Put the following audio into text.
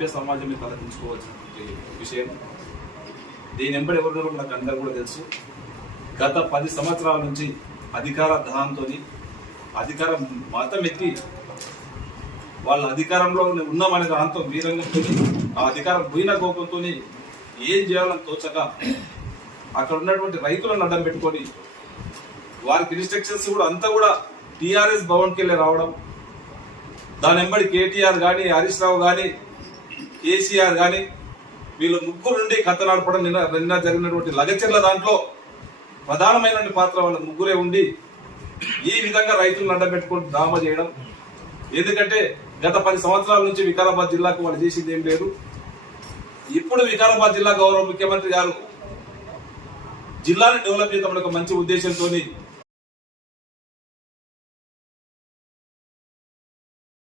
సభ్య సమాజమే తలదించుకోవాల్సిన విషయం. దీని వెంబడి ఎవరు నాకు అందరూ కూడా తెలుసు. గత 10 సంవత్సరాల నుంచి అధికార దాహంతో అధికార మతం ఎత్తి వాళ్ళ అధికారంలో ఉన్నామనే దాంతో వీరంగంతో ఆ అధికారం పోయిన కోపంతో ఏం చేయాలని తోచక అక్కడ ఉన్నటువంటి రైతులను అడ్డం పెట్టుకొని వారికి ఇన్స్ట్రక్షన్స్ కూడా అంతా కూడా టీఆర్ఎస్ భవన్కి వెళ్ళి రావడం, దాని వెంబడి కేటీఆర్ కానీ, హరీష్ రావు కానీ, కేసీఆర్ కానీ వీళ్ళు ముగ్గురు నుండి కథ నడపడం నిన్న జరిగినటువంటి లగచెర్ల దాంట్లో ప్రధానమైన పాత్ర వాళ్ళ ముగ్గురే ఉండి ఈ విధంగా రైతులను అడ్డపెట్టుకొని డ్రామా చేయడం. ఎందుకంటే గత 10 సంవత్సరాల నుంచి వికారాబాద్ జిల్లాకు వాళ్ళు చేసింది ఏం లేదు. ఇప్పుడు వికారాబాద్ జిల్లా గౌరవ ముఖ్యమంత్రి గారు జిల్లాని డెవలప్ చేద్దామని ఒక మంచి ఉద్దేశంతో